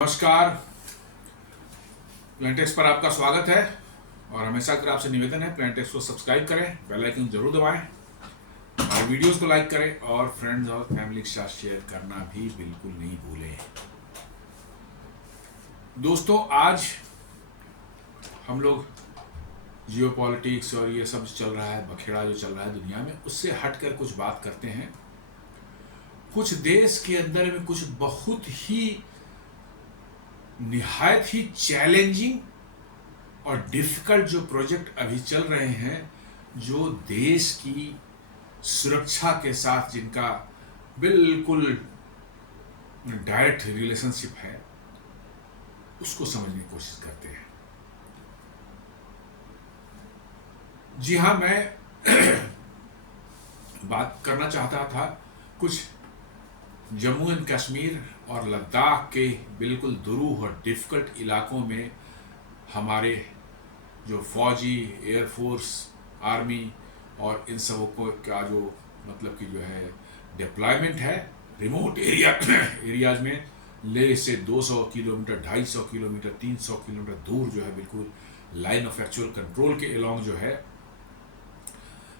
नमस्कार। प्लांटेक्स पर आपका स्वागत है और हमेशा की आपसे निवेदन है प्लांटेक्स को सब्सक्राइब करें, बेल आइकन जरूर दबाएं, हमारे वीडियोस को लाइक करें और फ्रेंड्स और फैमिली के साथ शेयर करना भी बिल्कुल नहीं भूलें। दोस्तों, आज हम लोग जियो पॉलिटिक्स और ये सब चल रहा है, बखेड़ा जो चल रहा है दुनिया में, उससे हटकर कुछ बात करते हैं। कुछ देश के अंदर में कुछ बहुत ही निहायत ही चैलेंजिंग और डिफिकल्ट जो प्रोजेक्ट अभी चल रहे हैं, जो देश की सुरक्षा के साथ जिनका बिल्कुल डायरेक्ट रिलेशनशिप है, उसको समझने की कोशिश करते हैं। जी हाँ, मैं बात करना चाहता था कुछ जम्मू एंड कश्मीर और लद्दाख के बिल्कुल दुरूह और डिफ़िकल्ट इलाकों में हमारे जो फौजी, एयरफोर्स, आर्मी और इन सबों को का जो मतलब कि जो है डिप्लॉयमेंट है रिमोट एरियाज में, लेह से 200 किलोमीटर, 250 किलोमीटर, 300 किलोमीटर दूर जो है बिल्कुल लाइन ऑफ एक्चुअल कंट्रोल के अलोंग जो है,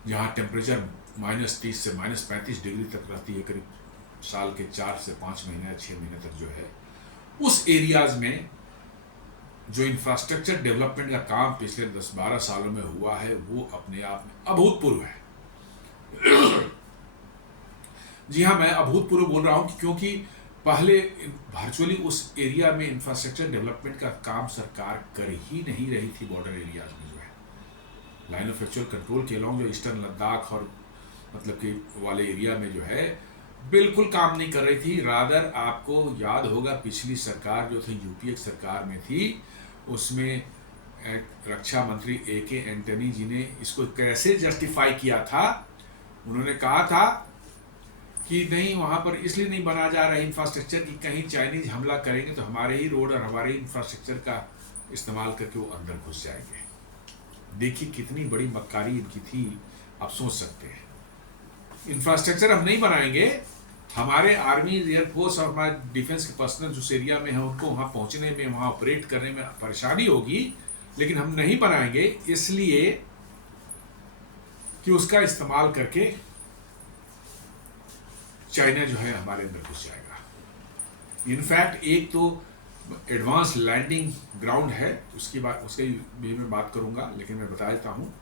जहाँ टेम्परेचर -30 से -35 डिग्री तक रहती है, करीब साल के 4 से 5 महीने या 6 महीने तक जो है, उस एरियाज में जो इंफ्रास्ट्रक्चर डेवलपमेंट का काम पिछले 10-12 सालों में हुआ है, वो अपने आप में अभूतपूर्व है। जी हाँ, मैं अभूतपूर्व बोल रहा हूँ क्योंकि पहले वर्चुअली उस एरिया में इंफ्रास्ट्रक्चर डेवलपमेंट का काम सरकार कर ही नहीं रही थी। बॉर्डर एरियाज में जो है लाइन ऑफ एक्चुअल कंट्रोल के अलोंग जो ईस्टर्न लद्दाख और मतलब कि वाले एरिया में जो है बिल्कुल काम नहीं कर रही थी। रादर आपको याद होगा, पिछली सरकार जो थी, यूपीए सरकार में थी, उसमें रक्षा मंत्री AK एंटनी जी ने इसको कैसे जस्टिफाई किया था। उन्होंने कहा था कि नहीं, वहाँ पर इसलिए नहीं बना जा रहा है इंफ्रास्ट्रक्चर कि कहीं चाइनीज हमला करेंगे तो हमारे ही रोड और हमारे ही इंफ्रास्ट्रक्चर का इस्तेमाल करके वो अंदर घुस जाएंगे। देखिए कितनी बड़ी मक्कारी इनकी थी, आप सोच सकते हैं। इंफ्रास्ट्रक्चर हम नहीं बनाएंगे, हमारे आर्मी, एयरफोर्स और हमारे डिफेंस के पर्सनल जिस एरिया में है उनको वहाँ पहुँचने में, वहाँ ऑपरेट करने में परेशानी होगी, लेकिन हम नहीं बनाएंगे इसलिए कि उसका इस्तेमाल करके चाइना जो है हमारे अंदर घुस जाएगा। इनफैक्ट एक तो एडवांस लैंडिंग ग्राउंड है, उसकी बात उसके भी मैं बात करूंगा, लेकिन मैं बता देता हूँ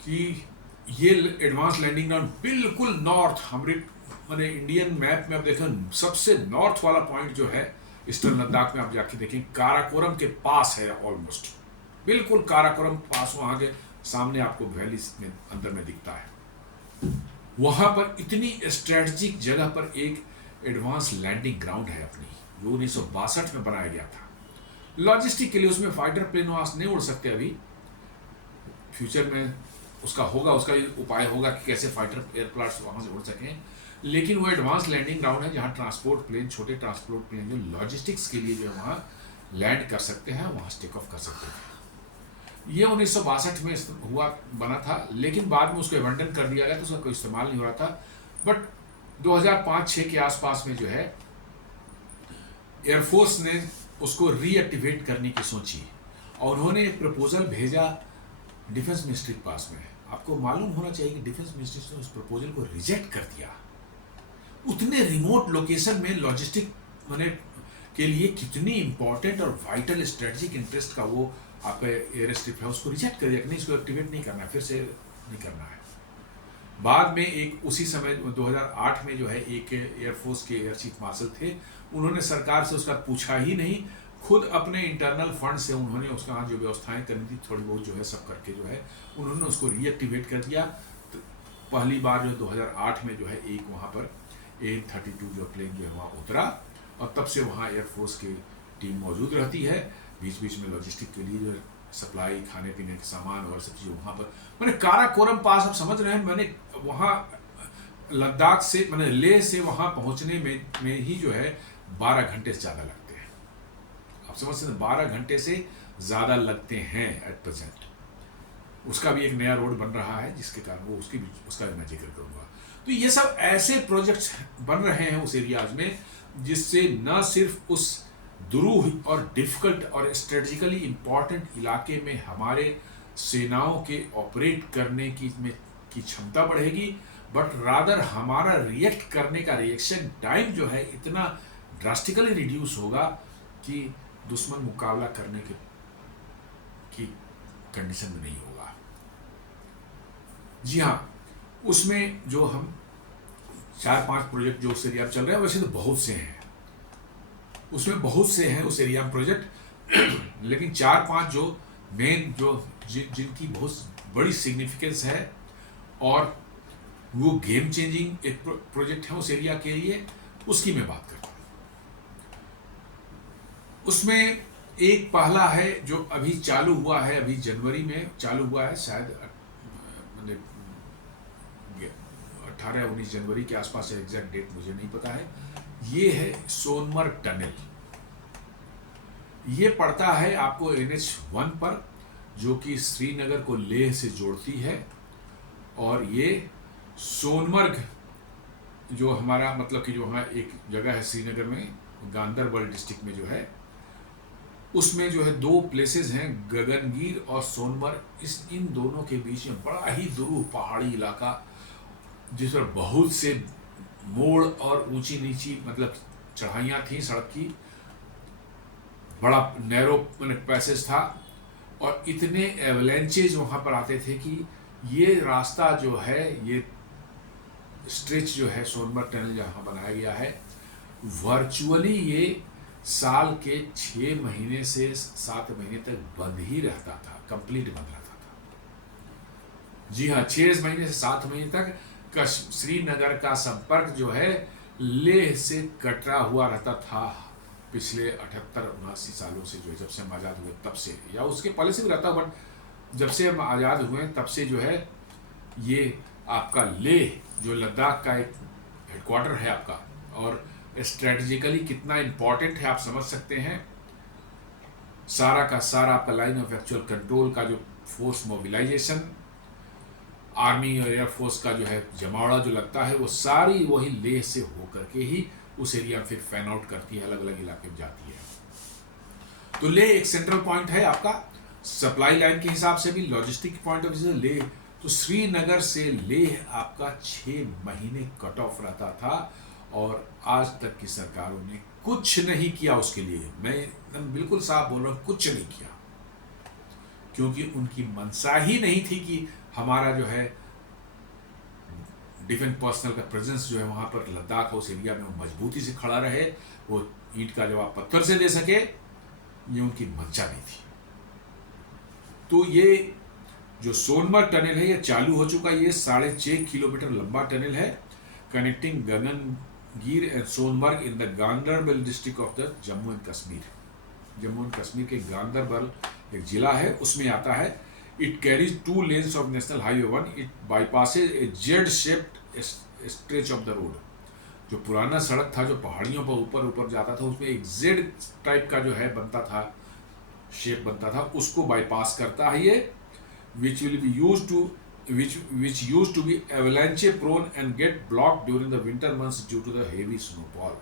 कि ये एडवांस लैंडिंग ग्राउंड बिल्कुल नॉर्थ, हमारे मैंने इंडियन मैप में आप देखें सबसे नॉर्थ वाला पॉइंट जो है ईस्टर्न लद्दाख में, आप जाके देखें काराकोरम के पास है, ऑलमोस्ट बिल्कुल काराकोरम पास, वहाँ के सामने आपको वैली में अंदर में दिखता है। वहाँ पर इतनी स्ट्रेटजिक जगह पर एक एडवांस लैंडिंग ग्राउंड है अपनी, जो 1962 में बनाया गया था लॉजिस्टिक के लिए। उसमें फाइटर प्लेन वहाँ नहीं उड़ सकते अभी, फ्यूचर में उसका होगा, उसका उपाय होगा कि कैसे फाइटर एयरक्राफ्ट वहाँ से उड़ सकें, लेकिन वो एडवांस लैंडिंग ग्राउंड है जहाँ ट्रांसपोर्ट प्लेन, छोटे ट्रांसपोर्ट प्लेन जो लॉजिस्टिक्स के लिए जो है वहाँ लैंड कर सकते हैं, वहाँ टेक ऑफ कर सकते हैं। ये 1962 में हुआ बना था, लेकिन बाद में उसको एबंडन कर दिया गया, तो उसका कोई इस्तेमाल नहीं हो रहा था। बट 2005-6 के आसपास में जो है एयरफोर्स ने उसको रीएक्टिवेट करने की सोची और उन्होंने एक प्रपोजल भेजा डिफेंस मिनिस्ट्री के पास में। आपको मालूम होना चाहिए कि डिफेंस मिनिस्ट्री ने उस प्रपोजल को रिजेक्ट कर दिया। उतने रिमोट लोकेशन में लॉजिस्टिक मैंने के लिए कितनी इंपॉर्टेंट और वाइटल स्ट्रेटजिक इंटरेस्ट का वो आपका एयर स्ट्रिप है, उसको रिजेक्ट कर दिया कि नहीं, इसको एक्टिवेट नहीं करना है, फिर से नहीं करना है। बाद में एक उसी समय 2008 में जो है एक एयरफोर्स के एयर चीफ मार्शल थे, उन्होंने सरकार से उसका पूछा ही नहीं, खुद अपने इंटरनल फंड से उन्होंने उसका जो व्यवस्थाएं करनी थी थोड़ी बहुत जो है सब करके जो है उन्होंने उसको रीएक्टिवेट कर दिया। तो पहली बार जो 2008 में जो है एक वहाँ पर AN-32 जो प्लेन जो है वहाँ उतरा और तब से वहाँ एयरफोर्स की टीम मौजूद रहती है। बीच बीच में लॉजिस्टिक के लिए जो सप्लाई, खाने पीने के सामान और सब चीज़ वहाँ पर, मैंने काराकोरम पास, आप समझ रहे हैं, मैंने वहाँ लद्दाख से, मैंने लेह से वहाँ पहुँचने में ही जो है 12 घंटे से ज़्यादा लगते हैं। आप समझ सकते हैं 12 घंटे से ज़्यादा लगते हैं एट प्रेजेंट। उसका भी एक नया रोड बन रहा है जिसके कारण वो उसका मैं जिक्र करूँगा। तो ये सब ऐसे प्रोजेक्ट्स बन रहे हैं उस एरियाज में जिससे न सिर्फ उस दुरूह और डिफिकल्ट और स्ट्रेटजिकली इम्पॉर्टेंट इलाके में हमारे सेनाओं के ऑपरेट करने की क्षमता बढ़ेगी, बट रादर हमारा रिएक्ट करने का रिएक्शन टाइम जो है इतना ड्रास्टिकली रिड्यूस होगा कि दुश्मन मुकाबला करने की कंडीशन में नहीं होगा। जी हाँ, उसमें जो हम 4-5 प्रोजेक्ट जो उस एरिया में चल रहे हैं, वैसे तो बहुत से हैं, उसमें बहुत से हैं उस एरिया में प्रोजेक्ट, लेकिन 4-5 जो मेन जो जिनकी बहुत बड़ी सिग्निफिकेंस है और वो गेम चेंजिंग एक प्रोजेक्ट है उस एरिया के लिए, उसकी मैं बात करता हूँ। उसमें एक पहला है जो अभी चालू हुआ है, अभी जनवरी में चालू हुआ है, शायद 18-19 जनवरी के आसपास है, एग्जैक्ट डेट मुझे नहीं पता है। ये है सोनमर्ग टनल। ये पड़ता है आपको NH1 पर, जो कि श्रीनगर को लेह से जोड़ती है, और ये सोनमर्ग जो हमारा मतलब कि जो वहाँ एक जगह है श्रीनगर में, गांदरबल डिस्ट्रिक्ट में जो है, उसमें जो है 2 प्लेसेस हैं, गगनगीर और सोनमर्ग। इन दोनों के बीच में बड़ा ही दुरूह पहाड़ी इलाका, जिस पर बहुत से मोड़ और ऊंची नीची मतलब चढ़ाइयाँ थी, सड़क की बड़ा नैरो पैसेज था, और इतने एवलेंचेज वहाँ पर आते थे कि ये रास्ता जो है, ये स्ट्रेच जो है सोनमर्ग टनल जहाँ बनाया गया है, वर्चुअली ये साल के 6 महीने से 7 महीने तक बंद ही रहता था, कंप्लीट बंद रहता था। जी हाँ, 6 महीने से 7 महीने तक श्रीनगर का संपर्क जो है लेह से कटा हुआ रहता था, पिछले 78-79 सालों से, जो है जब से हम आज़ाद हुए तब से, या उसके पहले से भी रहता, बट जब से हम आज़ाद हुए तब से जो है ये आपका लेह जो लद्दाख का एक हेडक्वार्टर है आपका, और स्ट्रेटजिकली कितना इम्पॉर्टेंट है आप समझ सकते हैं। सारा का सारा आपका लाइन ऑफ एक्चुअल कंट्रोल का जो फोर्स मोबिलाइजेशन, आर्मी और एयरफोर्स का जो है जमावड़ा जो लगता है, वो सारी वही लेह से होकर के ही उस एरिया में फिर फैन आउट करती है, अलग अलग इलाके में जाती है। तो लेह एक सेंट्रल पॉइंट है आपका, सप्लाई लाइन के हिसाब से भी, लॉजिस्टिक पॉइंट ऑफ व्यू से लेह। तो श्रीनगर से लेह आपका 6 महीने कट ऑफ रहता था, और आज तक की सरकारों ने कुछ नहीं किया उसके लिए। मैं एकदम बिल्कुल साफ बोल रहा हूँ, कुछ नहीं किया, क्योंकि उनकी मंशा ही नहीं थी कि हमारा जो है डिफेंस पर्सनल का प्रेजेंस जो है वहाँ पर लद्दाख उस एरिया में वो मजबूती से खड़ा रहे, वो ईंट का जवाब पत्थर से दे सके, ये उनकी मंशा नहीं थी। तो ये जो सोनमर्ग टनल है ये चालू हो चुका है। ये 6.5 किलोमीटर लंबा टनल है, connecting Gagangir and Sonamarg in the Ganderbal district of the Jammu and Kashmir. Jammu and Kashmir के गांदरबल एक जिला है, उसमें आता है। It carries 2 lanes of national highway 1। It bypasses a Z shaped stretch of the road. जो पुराना सड़क था जो पहाड़ियों पर ऊपर ऊपर जाता था, उसमें एक जेड टाइप का जो है बनता था, शेप बनता था, उसको बाईपास करता है ये, which will be used to which used to be avalanche prone and get blocked during the winter months due to the heavy snowfall।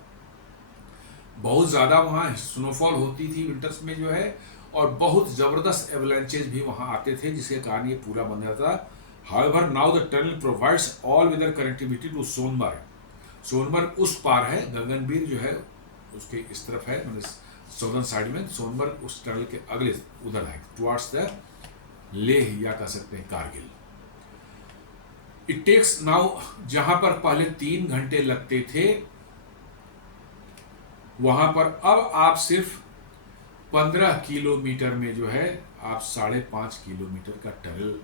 बहुत ज़्यादा वहाँ स्नोफॉल होती थी विंटर्स में जो है, और बहुत ज़बरदस्त एवलांचेज भी वहाँ आते थे, जिसके कारण ये पूरा बंद रहता था। However, now the tunnel provides all weather connectivity to Sonamarg. Sonamarg उस पार है, गगनगीर जो है उसके इस तरफ है, मतलब सदर्न साइड में। सोनमर्ग उस टनल के अगले उधर है, टुवार्ड्स द लेह, या कह सकते हैं कारगिल। इट टेक्स नाउ, जहां पर पहले 3 घंटे लगते थे, वहां पर अब आप सिर्फ 15 किलोमीटर में जो है आप 5.5 किलोमीटर का टनल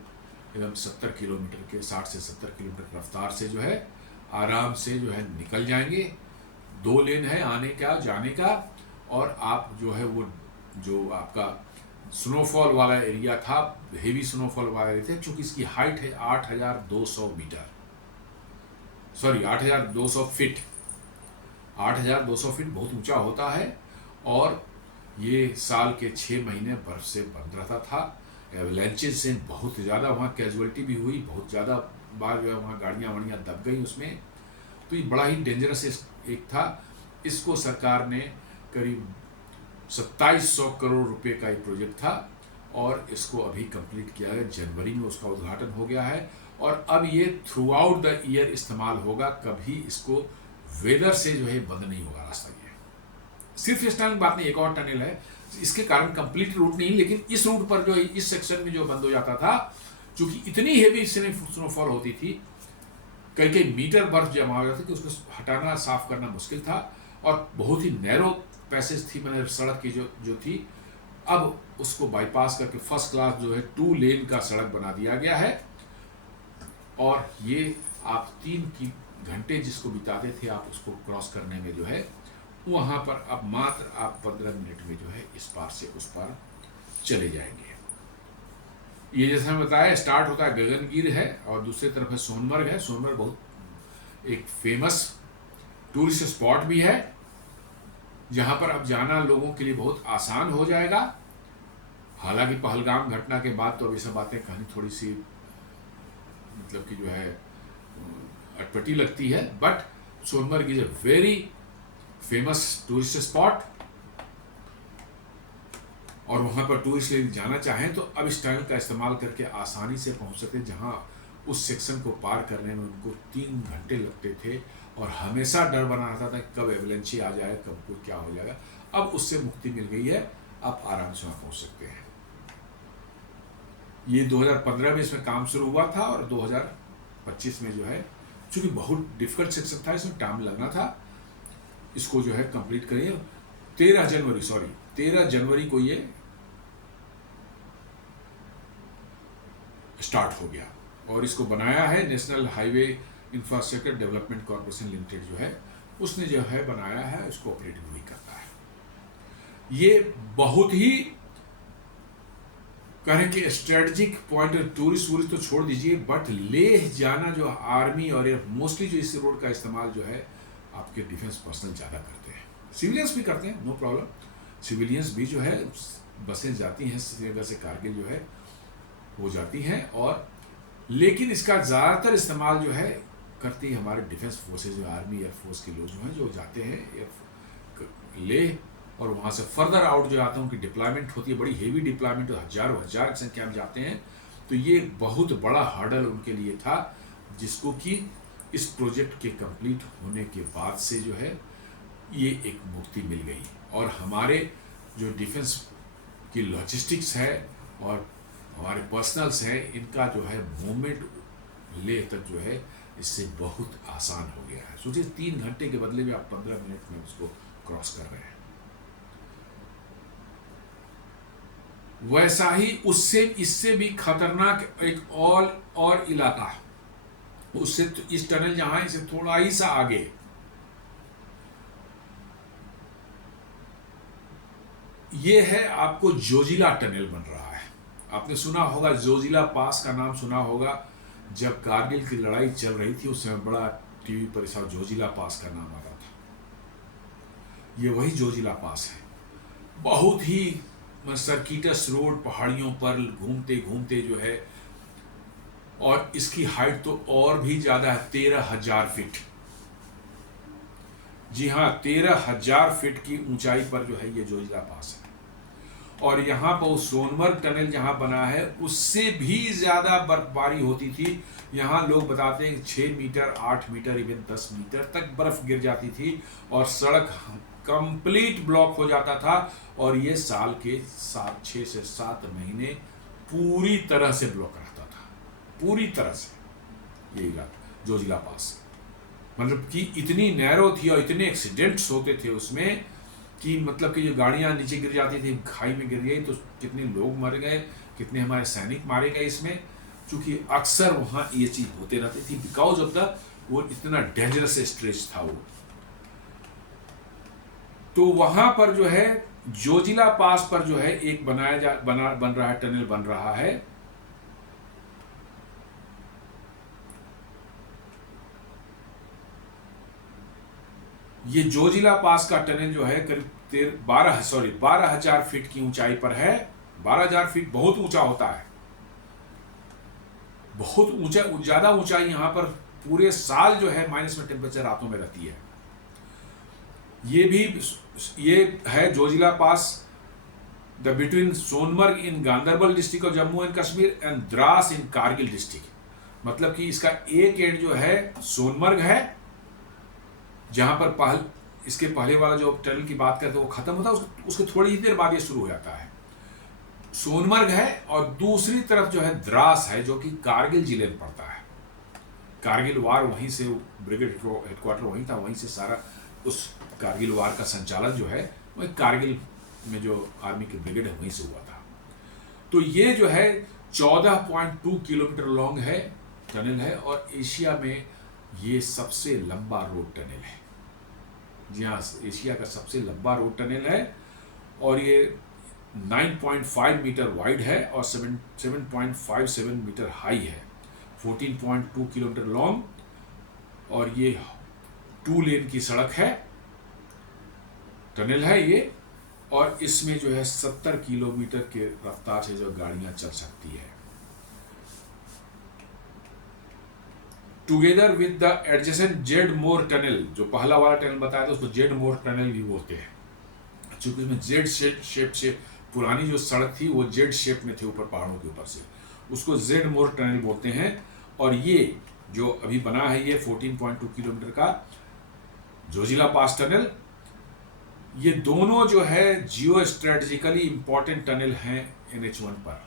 एकदम 70 किलोमीटर के 60 से 70 किलोमीटर रफ्तार से जो है आराम से जो है निकल जाएंगे। 2 लेन है आने का जाने का, और आप जो है वो जो आपका स्नोफॉल वाला एरिया था, हेवी स्नोफॉल वाला एरिया था, क्योंकि इसकी हाइट है 8,200 मीटर, सॉरी 8,200 फीट। 8,200 फीट बहुत ऊंचा होता है, और ये साल के 6 महीने बर्फ से बंद रहता था। एवलांचेज से बहुत ज़्यादा वहाँ कैजुअलिटी भी हुई, बहुत ज़्यादा बार जो है वहाँ गाड़ियाँ वाड़ियाँ दब गई उसमें। तो ये बड़ा ही डेंजरस एक था। इसको सरकार ने करीब 2700 करोड़ रुपए का ये प्रोजेक्ट था और इसको अभी कंप्लीट किया गया। जनवरी में उसका उद्घाटन हो गया है और अब ये थ्रू आउट द ईयर इस्तेमाल होगा। कभी इसको वेदर से जो है बंद नहीं होगा रास्ता। ये सिर्फ इस टनल बात नहीं, एक और टनल है इसके कारण कंप्लीट रूट नहीं, लेकिन इस रूट पर जो इस सेक्शन में जो बंद हो जाता था, क्योंकि इतनी हेवी स्नोफॉल होती थी, कई कई मीटर बर्फ जमा हो जाती थी कि उसको हटाना साफ करना मुश्किल था और बहुत ही नैरो पैसेज थी, मैंने सड़क की जो थी। अब उसको बाईपास करके फर्स्ट क्लास जो है 2 लेन का सड़क बना दिया गया है और ये आप 3 घंटे जिसको बिताते थे आप उसको क्रॉस करने में जो है, वहाँ पर अब मात्र आप 15 मिनट में जो है इस पार से उस पार चले जाएंगे। ये जैसा मैं बताया स्टार्ट होता है गगनगिर है और दूसरी तरफ है सोनमर्ग है। सोनमर्ग बहुत एक फेमस टूरिस्ट स्पॉट भी है जहाँ पर अब जाना लोगों के लिए बहुत आसान हो जाएगा। हालांकि पहलगाम घटना के बाद तो अब ये सब बातें कहनी थोड़ी सी मतलब कि जो है अटपटी लगती है, but Sonmarg is a very famous tourist spot और वहाँ पर टूरिस्ट यदि जाना चाहें तो अब इस टनल का इस्तेमाल करके आसानी से पहुँच सकते। जहाँ उस सेक्शन को पार करने में उनको 3 घंटे लगते थे और हमेशा डर बना रहता था कि कब एवलेंची आ जाए, कब कोई क्या हो जाएगा। अब उससे मुक्ति मिल गई है, आप आराम से वहाँ पहुँच सकते हैं। ये 2015 में इसमें काम शुरू हुआ था और 2025 में जो है, चूँकि बहुत डिफिकल्ट सेक्शन था, इसमें टाइम लगना था, इसको जो है कंप्लीट करिए। 13 जनवरी को ये स्टार्ट हो गया और इसको बनाया है national highway infrastructure development corporation limited जो है उसने जो है बनाया है, उसको ऑपरेटिंग भी करता है। ये बहुत ही कहें कि स्ट्रेटजिक पॉइंट, टूरिस्ट तो छोड़ दीजिए, बट लेह जाना जो आर्मी और मोस्टली जो इस रोड का इस्तेमाल जो है आपके डिफेंस पर्सनल ज़्यादा करते हैं, सिविलियंस भी करते हैं, नो प्रॉब्लम। सिविलियंस भी जो है बसें जाती हैं श्रीनगर से कारगिल जो है हो जाती हैं, और लेकिन इसका ज़्यादातर इस्तेमाल जो है करती है हमारे डिफेंस फोर्सेज, जो आर्मी एयरफोर्स के लोग जो हैं जो जाते हैं लेह और वहाँ से फर्दर आउट जो आते हैं उनकी डिप्लॉयमेंट होती है, बड़ी हेवी डिप्लॉयमेंट, हज़ारों की संख्या में जाते हैं। तो ये बहुत बड़ा हर्डल उनके लिए था, जिसको कि इस प्रोजेक्ट के कंप्लीट होने के बाद से जो है ये एक मुक्ति मिल गई। और हमारे जो डिफेंस की लॉजिस्टिक्स है और हमारे पर्सनल्स हैं, इनका जो है मूवमेंट लेह तक जो है इससे बहुत आसान हो गया है। सोचिए 3 घंटे के बदले में आप 15 मिनट में उसको क्रॉस कर रहे हैं। वैसा ही उससे इससे भी खतरनाक एक और इलाका, उससे तो इस टनल जहां इसे थोड़ा ही सा आगे ये है, आपको जोजिला टनल बन रहा है। आपने सुना होगा जोजिला पास का नाम सुना होगा, जब कारगिल की लड़ाई चल रही थी उस समय बड़ा टीवी पर ऐसा जोजिला पास का नाम आ रहा था। ये वही जोजिला पास है, बहुत ही सर्किटस रोड पहाड़ियों पर घूमते घूमते जो है, और इसकी हाइट तो और भी ज़्यादा है, 13,000 फीट। जी हाँ, 13,000 फीट की ऊंचाई पर जो है ये जोजिला पास है। और यहाँ पर सोनमर्ग टनल जहाँ बना है उससे भी ज़्यादा बर्फबारी होती थी। यहाँ लोग बताते हैं 6 मीटर 8 मीटर इवन 10 मीटर तक बर्फ गिर जाती थी और सड़क कंप्लीट ब्लॉक हो जाता था। और ये साल के 6 से 7 महीने पूरी तरह से ब्लॉक रहता था, पूरी तरह से। ये इलाका जोजिला पास मतलब कि इतनी नैरो थी और इतने एक्सीडेंट्स होते थे उसमें कि मतलब कि जो गाड़ियाँ नीचे गिर जाती थी, खाई में गिर गई तो कितने लोग मर गए, कितने हमारे सैनिक मारे गए इसमें, क्योंकि अक्सर वहाँ ये चीज़ होते रहती थी बिकॉज ऑफ द वो इतना डेंजरस स्ट्रेच था वो। तो वहाँ पर जो है जोजिला पास पर जो है एक बन रहा है, टनल बन रहा है। ये जोजिला पास का टनल जो है करीब 12,000 फीट की ऊंचाई पर है। 12,000 फीट बहुत ऊंचा होता है, बहुत ऊंचा, ज्यादा ऊंचाई। यहाँ पर पूरे साल जो है माइनस में टेम्परेचर रातों में रहती है। ये है Zojila pass the between Sonamarg in Ganderbal district of Jammu and Kashmir and Dras in Kargil district. मतलब कि इसका एक एंड जो है सोनमर्ग है, जहां पर इसके पहले वाला जो टनल की बात करते हैं वो खत्म होता है, उसके थोड़ी ही देर बाद ये शुरू हो जाता है, सोनमर्ग है। और दूसरी तरफ जो है द्रास है, जो कि कारगिल जिले में पड़ता है। कारगिल वार वहीं से, ब्रिगेड हेडक्वार्टर वहीं था, वहीं से सारा उस कारगिल वार का संचालन जो है वही कारगिल में जो आर्मी की ब्रिगेड है वहीं से हुआ था। तो ये जो है 14.2 किलोमीटर लॉन्ग है, टनल है, और एशिया में ये सबसे लंबा रोड टनल है। जी हाँ, एशिया का सबसे लंबा रोड टनल है, और ये 9.5 मीटर वाइड है और 7.57 मीटर हाई है, 14.2 किलोमीटर लॉन्ग, और ये 2 लेन की सड़क है, टनल है ये। और इसमें जो है 70 किलोमीटर के रफ्तार से जो गाड़ियां चल सकती है। Together with the adjacent Z more tunnel, जो पहला वाला टनल बताया था उसको जेड मोर टनल भी बोलते हैं, क्योंकि उसमें जेड शेप से पुरानी जो सड़क थी वो जेड शेप में थी ऊपर पहाड़ों के ऊपर से, उसको जेड मोर टनल बोलते हैं। और ये जो अभी बना है ये 14.2 किलोमीटर का जोजिला पास टनल, ये दोनों जो है जियो स्ट्रेटेजिकली इंपॉर्टेंट टनल हैं NH1 पर।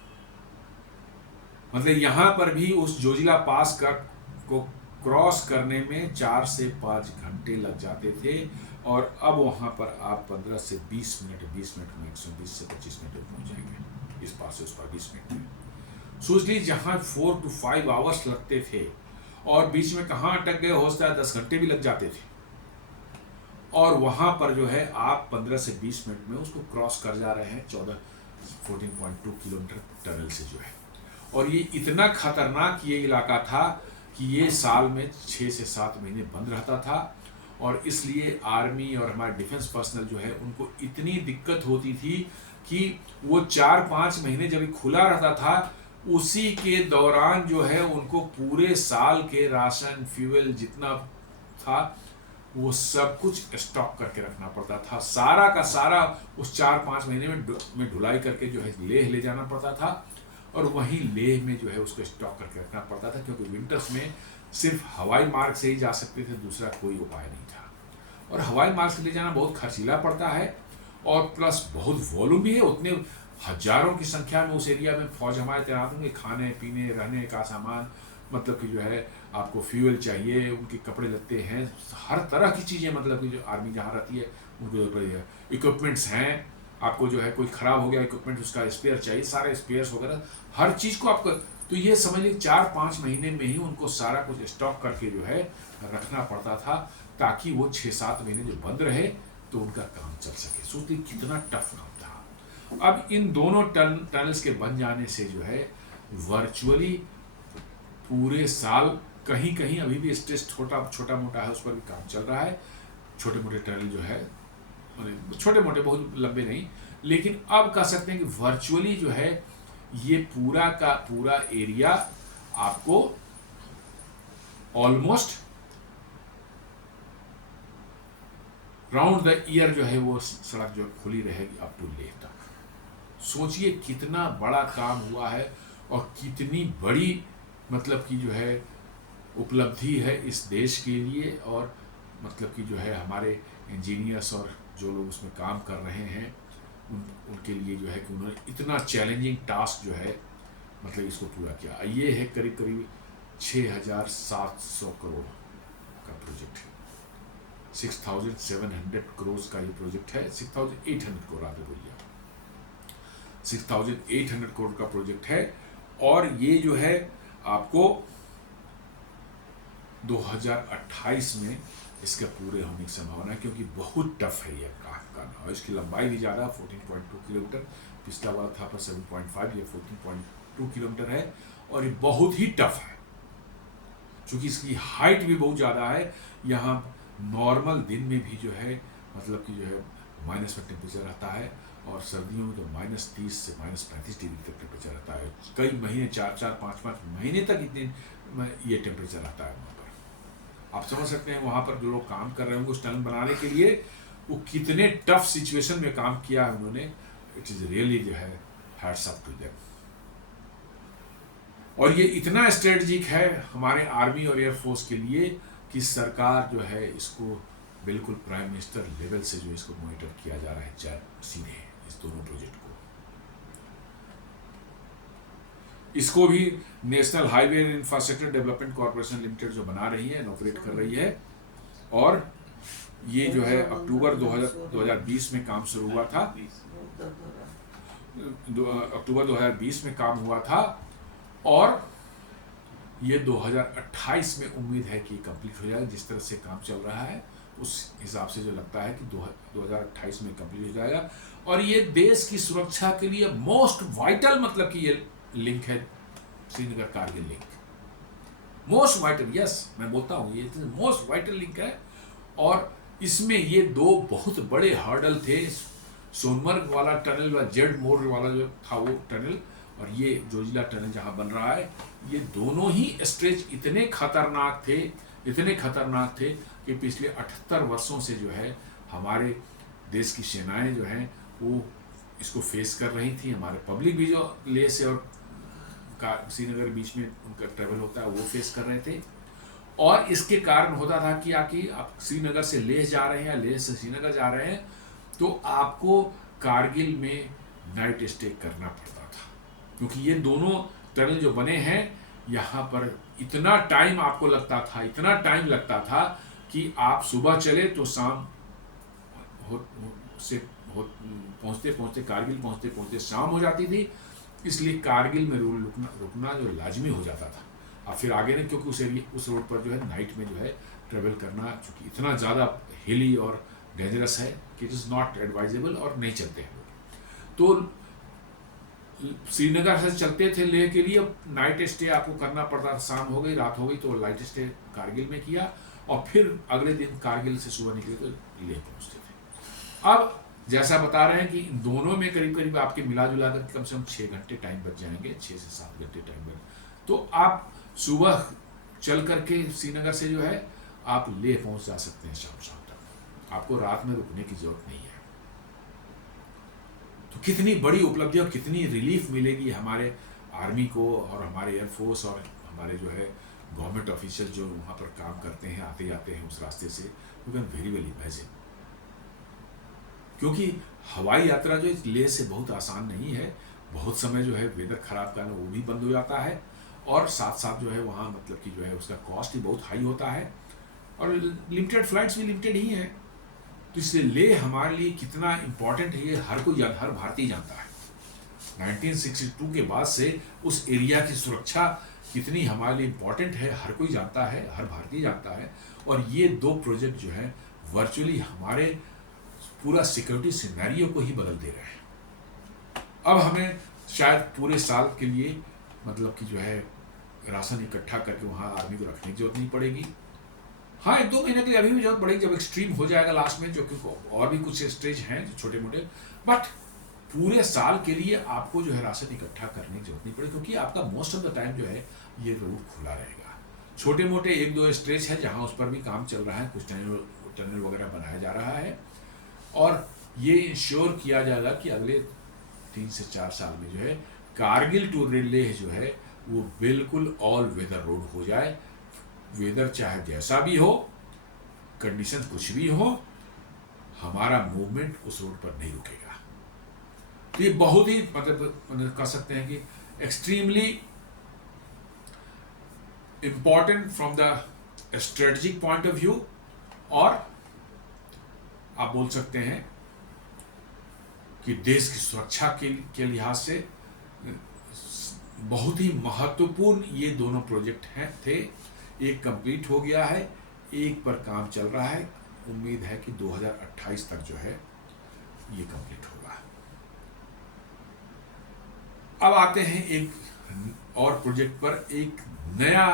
मतलब यहां पर भी उस जोजिला पास को क्रॉस करने में 4 से 5 घंटे लग जाते थे, और अब वहां पर आप 15 से 20 मिनट में 120 से 25 मिनट में पहुंच जाएंगे, इस पास से उस पार 20 मिनट में। सोच लीजिए, जहां 4 to 5 आवर्स लगते थे और बीच में कहाँ अटक गए, हो सकता है 10 घंटे भी लग जाते थे, और वहां पर जो है आप 15 से 20 मिनट में उसको क्रॉस कर जा रहे हैं 14.2 किलोमीटर टनल से जो है। और ये इतना खतरनाक ये इलाका था कि ये साल में 6 से 7 महीने बंद रहता था, और इसलिए आर्मी और हमारे डिफेंस पर्सनल जो है उनको इतनी दिक्कत होती थी कि वो 4-5 महीने जब खुला रहता था, उसी के दौरान जो है उनको पूरे साल के राशन फ्यूल जितना था वो सब कुछ स्टॉक करके रखना पड़ता था। सारा का सारा उस 4-5 महीने में ढुलाई करके जो है लेह ले जाना पड़ता था, और वहीं लेह में जो है उसको स्टॉक करके रखना पड़ता था, क्योंकि विंटर्स में सिर्फ हवाई मार्ग से ही जा सकते थे, दूसरा कोई उपाय नहीं था। और हवाई मार्ग से ले जाना बहुत खर्चीला पड़ता है, और प्लस बहुत वॉल्यूम भी है, उतने हजारों की संख्या में उस एरिया में फौज हमारे तैनात होंगे, खाने पीने रहने का सामान, मतलब कि जो है आपको फ्यूल चाहिए, उनके कपड़े लगते हैं, हर तरह की चीज़ें, मतलब कि जो आर्मी जहाँ रहती है उनको इक्विपमेंट्स हैं, आपको जो है कोई ख़राब हो गया इक्विपमेंट उसका स्पेयर चाहिए, सारे स्पेयर्स वगैरह हर चीज़ को आपको, तो ये समझ लीजिए 4-5 महीने में ही उनको सारा कुछ स्टॉक करके जो है रखना पड़ता था, ताकि वो 6-7 महीने जो बंद रहे तो उनका काम चल सके। सोचिए कितना टफ काम था। अब इन दोनों टनल्स के बन जाने से जो है वर्चुअली पूरे साल कहीं कहीं अभी भी स्ट्रेस छोटा मोटा है, उस पर भी काम चल रहा है। छोटे मोटे टनल जो है, छोटे मोटे, बहुत लंबे नहीं, लेकिन अब कह सकते हैं कि वर्चुअली जो है ये पूरा का पूरा एरिया आपको ऑलमोस्ट राउंड द ईयर जो है वो सड़क जो खुली रहेगी अप टू लेह तक। सोचिए कितना बड़ा काम हुआ है, और कितनी बड़ी मतलब कि जो है उपलब्धि है इस देश के लिए, और मतलब कि जो है हमारे इंजीनियर्स और जो लोग उसमें काम कर रहे हैं उनके लिए जो है कि उन्होंने इतना चैलेंजिंग टास्क जो है मतलब इसको पूरा किया। ये है करीब करीब 6,700 करोड़ का प्रोजेक्ट है, 6,700 करोड़ का ये प्रोजेक्ट है, 6,800 करोड़ आगे बोलिए, 6,800 करोड़ का प्रोजेक्ट है। और ये जो है आपको 2028 में इसके पूरे होने की संभावना है, क्योंकि बहुत टफ है ये काम करना, और इसकी लंबाई भी ज़्यादा 14.2 किलोमीटर, पिछला वाला था पर 7.5, ये 14.2 किलोमीटर है, और ये बहुत ही टफ है क्योंकि इसकी हाइट भी बहुत ज़्यादा है। यहाँ नॉर्मल दिन में भी जो है मतलब कि जो है माइनस में टेम्परेचर रहता है, और सर्दियों में तो -30 से -35 डिग्री तक टेम्परेचर रहता है, कई महीने 4-4, 5-5 महीने तक इतने ये टेम्परेचर रहता है वहाँ पर। आप समझ सकते हैं वहाँ पर जो लोग काम कर रहे होंगे उस टनल बनाने के लिए, वो कितने टफ सिचुएशन में काम किया है उन्होंने, इट इज रियली जो है हैट्स ऑफ टू देम। और ये इतना स्ट्रेटजिक है हमारे आर्मी और एयरफोर्स के लिए कि सरकार जो है इसको बिल्कुल प्राइम मिनिस्टर लेवल से जो इसको मॉनिटर किया जा रहा है सीधे इस दोनों प्रोजेक्ट को। इसको भी national highway and infrastructure development corporation limited जो बना रही है, ऑपरेट कर रही है। और ये जो है अक्टूबर 2020 में काम शुरू हुआ था, अक्टूबर 2020 में काम हुआ था, और ये 2028 में उम्मीद है कि कंप्लीट हो जाएगा। जिस तरह से काम चल रहा है उस हिसाब से जो लगता है कि 2028 में कंप्लीट हो जाएगा। और ये देश की सुरक्षा के लिए मोस्ट वाइटल, मतलब कि ये लिंक है Srinagar Kargil link, most vital, yes मैं बोलता हूँ ये मोस्ट वाइटल लिंक है। और इसमें ये दो बहुत बड़े हर्डल थे, सोनमर्ग वाला टनल व जेड मोड़ वाला जो था वो टनल, और ये जोजिला टनल जहाँ बन रहा है, ये दोनों ही स्ट्रेच इतने खतरनाक थे कि पिछले 78 वर्षों से जो है हमारे देश की सेनाएं जो हैं वो इसको फेस कर रही थी। हमारे पब्लिक भी जो लेह से और श्रीनगर के बीच में उनका ट्रेवल होता है वो फेस कर रहे थे। और इसके कारण होता था कि आप श्रीनगर से लेह जा रहे हैं या लेह से श्रीनगर जा रहे हैं तो आपको कारगिल में नाइट स्टे करना पड़ता था, क्योंकि ये दोनों टनल जो बने हैं यहाँ पर इतना टाइम आपको लगता था कि आप सुबह चले तो शाम पहुँचते कारगिल पहुँचते शाम हो जाती थी। इसलिए कारगिल में रुकना जो लाजमी हो जाता था। अब फिर आगे नहीं, क्योंकि उस रोड पर जो है नाइट में जो है ट्रेवल करना चूँकि इतना ज़्यादा हिली और डेंजरस है कि इट इज़ नॉट एडवाइजेबल और नहीं चलते हैं लोग। तो श्रीनगर से चलते थे लेह के लिए, नाइट स्टे आपको करना पड़ता था। शाम हो गई, रात हो गई तो नाइट स्टे कारगिल में किया और फिर अगले दिन कारगिल से सुबह निकले तो लेह पहुँचते थे। अब जैसा बता रहे हैं कि इन दोनों में करीब आपके मिला जुला कर कम से कम 6 घंटे टाइम बच जाएंगे, 6 से 7 घंटे टाइम बच, तो आप सुबह चल करके श्रीनगर से जो है आप लेह पहुंच जा सकते हैं शाम तक, आपको रात में रुकने की जरूरत नहीं है। तो कितनी बड़ी उपलब्धि और कितनी रिलीफ मिलेगी हमारे आर्मी को और हमारे एयरफोर्स और हमारे जो है गवर्नमेंट ऑफिशियल जो वहाँ पर काम करते हैं, आते जाते हैं उस रास्ते से, you can very well imagine. क्योंकि हवाई यात्रा जो लेह से बहुत आसान नहीं है, बहुत समय जो है वेदर खराब करना वो भी बंद हो जाता है, और साथ साथ जो है वहाँ मतलब कि जो है उसका कॉस्ट भी बहुत हाई होता है, और लिमिटेड फ्लाइट्स भी लिमिटेड ही हैं। तो इसलिए लेह हमारे लिए कितना इम्पोर्टेंट है ये हर भारतीय जानता है। 1962 के बाद से उस एरिया की सुरक्षा कितनी हमारे लिए इम्पोर्टेंट है हर कोई जानता है, हर भारतीय जानता है। और ये दो प्रोजेक्ट जो है वर्चुअली हमारे पूरा सिक्योरिटी सिनेरियो को ही बदल दे रहे हैं। अब हमें शायद पूरे साल के लिए मतलब कि जो है राशन इकट्ठा करके वहाँ आर्मी को रखने की जरूरत नहीं पड़ेगी। हाँ, 1-2 महीने के लिए अभी भी जरूरत पड़ेगी जब एक्सट्रीम हो जाएगा लास्ट में, जो कि और भी कुछ स्टेज हैं जो छोटे मोटे, बट पूरे साल के लिए आपको जो है राशन इकट्ठा करने की जरूरत नहीं पड़ेगी, क्योंकि आपका मोस्ट ऑफ द टाइम जो है ये रोड खुला रहेगा। छोटे मोटे 1-2 स्ट्रेच है जहाँ उस पर भी काम चल रहा है, कुछ टनल वगैरह बनाया जा रहा है, और ये इंश्योर किया जाएगा कि अगले 3 से 4 साल में जो है कारगिल टू लेह जो है वो बिल्कुल ऑल वेदर रोड हो जाए। वेदर चाहे जैसा भी हो, कंडीशन कुछ भी हो, हमारा मूवमेंट उस रोड पर नहीं रुकेगा। तो ये बहुत ही मतलब कह सकते हैं कि extremely important from the strategic point of view, और आप बोल सकते हैं कि देश की सुरक्षा के लिहाज से बहुत ही महत्वपूर्ण ये दोनों प्रोजेक्ट थे। एक कंप्लीट हो गया है, एक पर काम चल रहा है, उम्मीद है कि 2028 तक जो है ये कंप्लीट होगा। अब आते हैं एक और प्रोजेक्ट पर। एक नया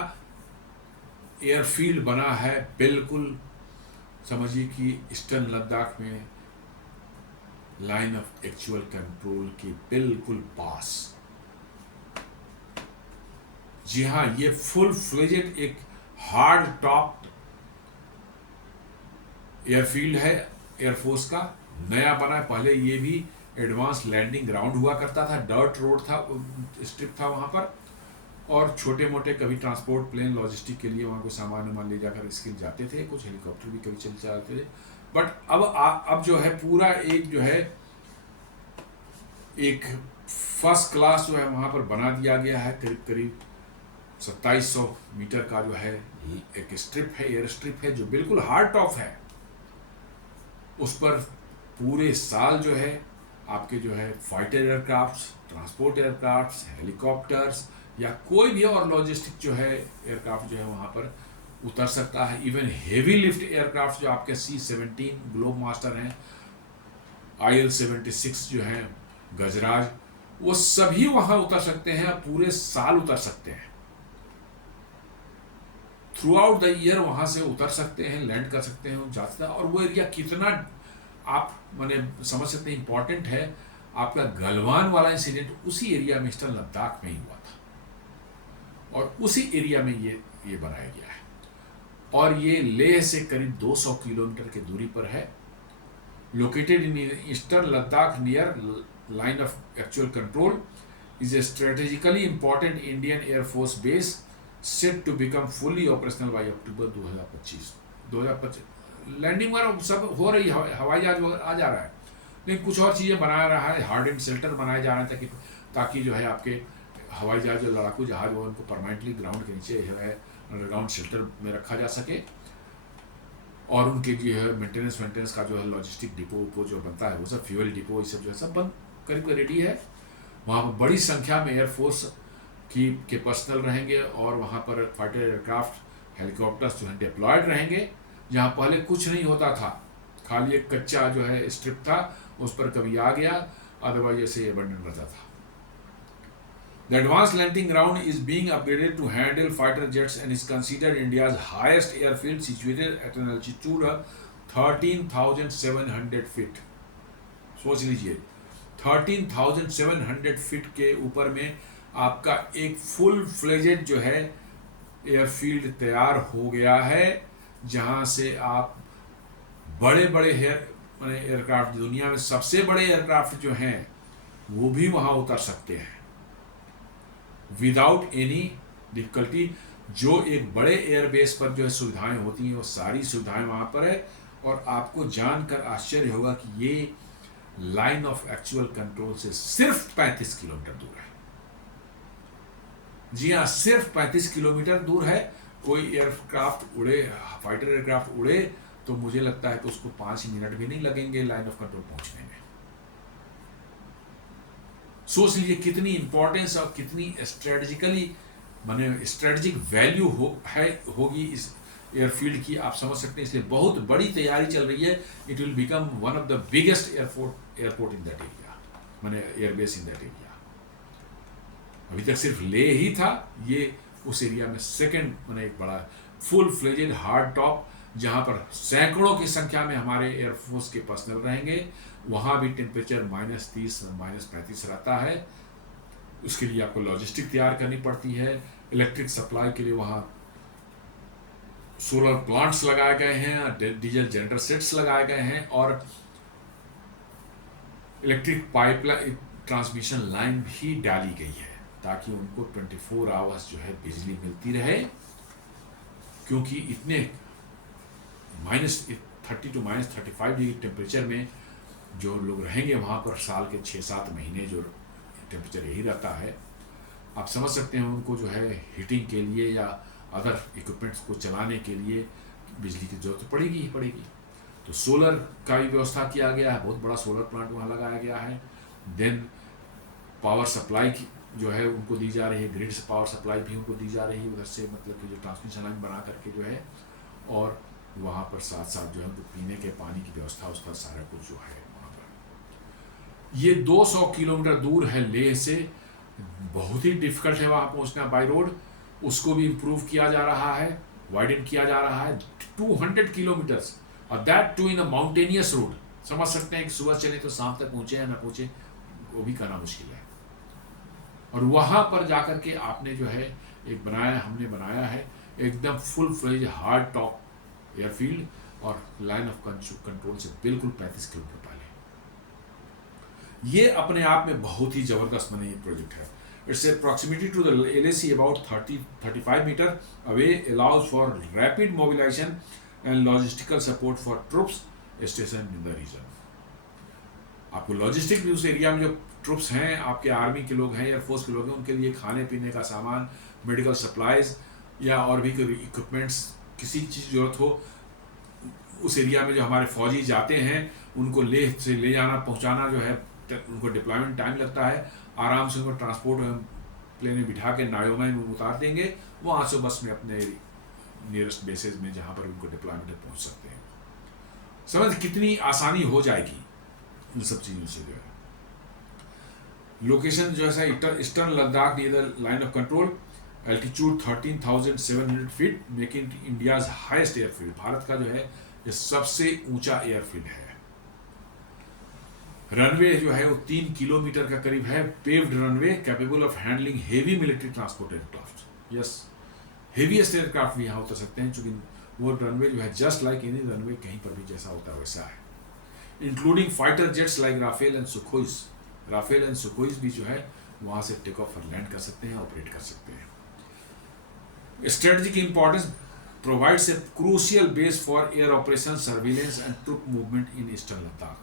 एयरफील्ड बना है, बिल्कुल समझिए कि ईस्टर्न लद्दाख में लाइन ऑफ एक्चुअल कंट्रोल के बिल्कुल पास। जी हाँ, ये फुल फ्लेजेड एक हार्ड टॉप एयरफील्ड है, एयरफोर्स का नया बना है। पहले ये भी एडवांस लैंडिंग ग्राउंड हुआ करता था, डर्ट रोड था, स्ट्रिप था वहाँ पर, और छोटे मोटे कभी ट्रांसपोर्ट प्लेन लॉजिस्टिक के लिए वहाँ को सामान वामान ले जाकर इसके जाते थे, कुछ हेलीकॉप्टर भी कभी चल जाते थे। बट अब जो है पूरा एक जो है एक फर्स्ट क्लास जो है वहाँ पर बना दिया गया है। करीब करीब 2700 मीटर का जो है एक स्ट्रिप है, एयर स्ट्रिप है, जो बिल्कुल हार्ड टॉप है। उस पर पूरे साल जो है आपके जो है fighter aircrafts, transport aircrafts, helicopters या कोई भी और लॉजिस्टिक जो है एयरक्राफ्ट जो है वहाँ पर उतर सकता है। इवन हेवी लिफ्ट एयरक्राफ्ट जो आपके C-17 ग्लोब मास्टर हैं, IL-76 जो हैं गजराज, वो सभी वहाँ उतर सकते हैं, पूरे साल उतर सकते हैं। थ्रू आउट द ईयर वहाँ से उतर सकते हैं, लैंड कर सकते हैं, जा सकते हैं। और वो एरिया कितना आप मैंने समझ सकते हैं इंपॉर्टेंट है। आपका गलवान वाला इंसिडेंट उसी एरिया में ईस्टर्न लद्दाख में ही हुआ था, और उसी एरिया में ये बनाया गया है। और ये लेह से करीब 200 किलोमीटर की दूरी पर है, located in eastern Ladakh near line of actual control, is a strategically important Indian air force base set to become fully operational by October 2025। Landing वगैरह सब हो रही है, हवाई जहाज आ जा रहा है, लेकिन कुछ और चीज़ें बना रहा है, हार्ड एंड शेल्टर बनाए जा रहे हैं ताकि जो है आपके हवाई जहाज जो लड़ाकू जहाज हो उनको परमानेंटली ग्राउंड के नीचे जो है अंडरग्राउंड शेल्टर में रखा जा सके। और उनके जो है मेंटेनेंस का जो है लॉजिस्टिक डिपो जो बनता है वो सब, फ्यूल डिपो, ये सब जो है सब बन करीब रेडी है। वहाँ पर बड़ी संख्या में एयरफोर्स के पर्सनल रहेंगे, और वहाँ पर फाइटर एयरक्राफ्ट, हेलीकॉप्टर्स जो है डिप्लॉयड रहेंगे। जहाँ पहले कुछ नहीं होता था, खाली एक कच्चा जो है स्ट्रिप था, उस पर कभी आ गया, अदरवाइज ऐसे एबंडन रहता था। The advanced landing ground is being upgraded to handle fighter jets and is considered India's highest airfield, situated at an altitude of 13,700 feet. सोच लीजिए 13,700 फीट के ऊपर में आपका एक फुल फ्लेजेड जो है एयरफील्ड तैयार हो गया है, जहां से आप बड़े बड़े एयरक्राफ्ट, दुनिया में सबसे बड़े एयरक्राफ्ट जो हैं वो भी वहां उतर सकते हैं विदाउट एनी डिफिकल्टी। जो एक बड़े एयरबेस पर जो है सुविधाएं होती हैं वो सारी सुविधाएं वहां पर है। और आपको जानकर आश्चर्य होगा कि ये लाइन ऑफ एक्चुअल कंट्रोल से सिर्फ 35 किलोमीटर दूर है। जी हाँ, सिर्फ 35 किलोमीटर दूर है। कोई एयरक्राफ्ट उड़े, फाइटर एयरक्राफ्ट उड़े, तो मुझे लगता है कि उसको 5 मिनट भी नहीं लगेंगे लाइन ऑफ कंट्रोल पहुंचने में। सोच लीजिए कितनी इंपॉर्टेंस और कितनी स्ट्रेटेजिकली माने स्ट्रेटेजिक वैल्यू होगी इस एयरफील्ड की, आप समझ सकते हैं। इसलिए बहुत बड़ी तैयारी चल रही है। It will become one of the biggest airport in that area, माने एयरबेस इन दैट एरिया। अभी तक सिर्फ ले ही था, ये उस एरिया में सेकंड माने एक बड़ा फुल फ्लेजेड हार्ड टॉप, जहां पर सैकड़ों की संख्या में हमारे एयरफोर्स के पर्सनल रहेंगे। वहां भी टेम्परेचर -30 -35 रहता है। उसके लिए आपको लॉजिस्टिक तैयार करनी पड़ती है। इलेक्ट्रिक सप्लाई के लिए वहाँ सोलर प्लांट्स लगाए गए हैं, डीजल जनरेटर सेट्स लगाए गए हैं, और इलेक्ट्रिक पाइपलाइन ट्रांसमिशन लाइन भी डाली गई है ताकि उनको 24 आवर्स जो है बिजली मिलती रहे। क्योंकि इतने -30 to -35 डिग्री टेम्परेचर में जो लोग रहेंगे वहाँ पर, साल के 6-7 महीने जो टेम्परेचर यही रहता है, आप समझ सकते हैं उनको जो है हीटिंग के लिए या अदर इक्विपमेंट्स को चलाने के लिए बिजली की जरूरत पड़ेगी ही पड़ेगी। तो सोलर का भी व्यवस्था किया गया है, बहुत बड़ा सोलर प्लांट वहाँ लगाया गया है। देन पावर सप्लाई की जो है उनको दी जा रही है, ग्रिड से पावर सप्लाई भी उनको दी जा रही है उधर से, मतलब कि जो ट्रांसमिशन लाइन बना करके जो है। और वहाँ पर साथ साथ जो है उनको पीने के पानी की व्यवस्था, उसका सारा कुछ जो है वहाँ पर। ये 200 किलोमीटर दूर है लेह से, बहुत ही डिफिकल्ट है वहाँ पहुँचना बाय रोड। उसको भी इम्प्रूव किया जा रहा है, वाइडन किया जा रहा है 200 किलोमीटर्स, और that too in a mountainous road. समझ सकते हैं कि सुबह चले तो शाम तक पहुँचे या ना पहुँचे, वो भी करना मुश्किल है। और वहाँ पर जाकर के आपने जो है एक बनाया, हमने बनाया है एकदम full fledge hard top airfield, और लाइन ऑफ कंट्रोल से बिल्कुल 35 किलोमीटर पहले। ये अपने आप में बहुत ही जबरदस्त मनी प्रोजेक्ट है। It's a proximity to the LAC about 30-35 metre away allows for rapid mobilisation and logistical support for troops station in the region. आपको लॉजिस्टिक भी उस एरिया में जो ट्रुप्स हैं, आपके आर्मी के लोग हैं, एयरफोर्स के लोग हैं, उनके लिए खाने पीने का सामान, मेडिकल सप्लाईज या और भी कोई इक्विपमेंट्स, किसी चीज़ की जरूरत हो, उस एरिया में जो हमारे फौजी जाते हैं उनको लेह से ले जाना पहुंचाना जो है, उनको डिप्लॉयमेंट टाइम लगता है। आराम से उनको ट्रांसपोर्ट प्लेन में बिठा के नायोमा में उतार देंगे, वहाँ से बस में अपने नियरेस्ट बेसेस में जहाँ पर उनको डिप्लॉयमेंट पहुँच सकते हैं। समझ कितनी आसानी हो जाएगी इन सब चीज़ों से जो है। लोकेशन जो है eastern Ladakh near the line of control, altitude 13,700 feet, making India's highest airfield. Bharat का जो है ये सबसे ऊंचा एयरफील्ड है। रनवे जो है वो 3 किलोमीटर का करीब है, paved runway capable of handling heavy military transport aircraft. Yes, heaviest aircraft भी यहाँ उतर सकते हैं, चूंकि वो रनवे जो है जस्ट लाइक एनी रनवे कहीं पर भी जैसा होता है वैसा है। Including fighter jets like Rafale and Sukhois. Rafale and Sukhois भी जो है वहाँ से टेक ऑफ और लैंड कर सकते हैं, ऑपरेट कर सकते हैं। Strategic importance provides a crucial base for air operation, surveillance and troop movement in eastern Ladakh.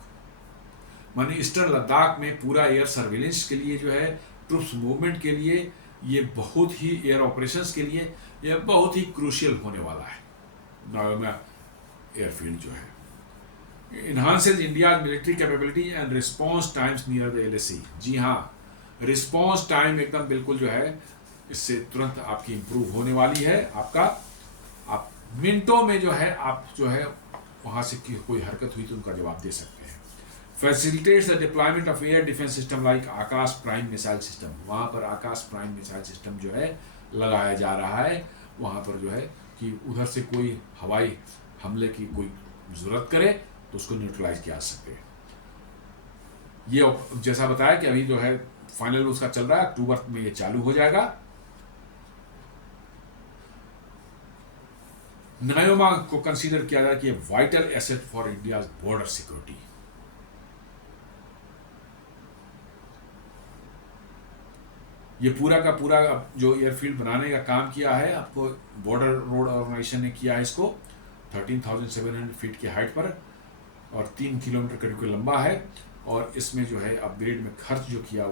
माने ईस्टर्न लद्दाख में पूरा एयर सर्विलेंस के लिए जो है, ट्रुप्स मूवमेंट के लिए, ये बहुत ही एयर ऑपरेशंस के लिए यह बहुत ही क्रूशियल होने वाला है। नायोमा एयरफील्ड जो है enhances India military capability and response times near the LAC। जी हाँ, रिस्पॉन्स टाइम एकदम बिल्कुल जो है इससे तुरंत आपकी इंप्रूव होने वाली है। आपका आप मिनटों में जो है आप जो है वहाँ से कोई हरकत हुई तो उनका जवाब दे सकते हैं। Facilitates the deployment of air defence system like Akash prime missile system. वहाँ पर आकाश प्राइम मिसाइल सिस्टम जो है लगाया जा रहा है, वहाँ पर जो है कि उधर से कोई हवाई हमले की कोई ज़रूरत करे तो उसको न्यूट्रलाइज किया जा सके। ये जैसा बताया कि अभी जो है फाइनल उसका चल रहा है, अक्टूबर में ये चालू हो जाएगा। नायोमा को कंसीडर किया जाए कि vital asset for India border security. ये पूरा का पूरा जो एयरफील्ड बनाने का काम किया है, आपको बॉर्डर रोड ऑर्गेनाइजेशन ने किया है इसको 13,700 फीट की हाइट पर, और 3 किलोमीटर करीब लंबा है। और इसमें जो है अपग्रेड में खर्च जो किया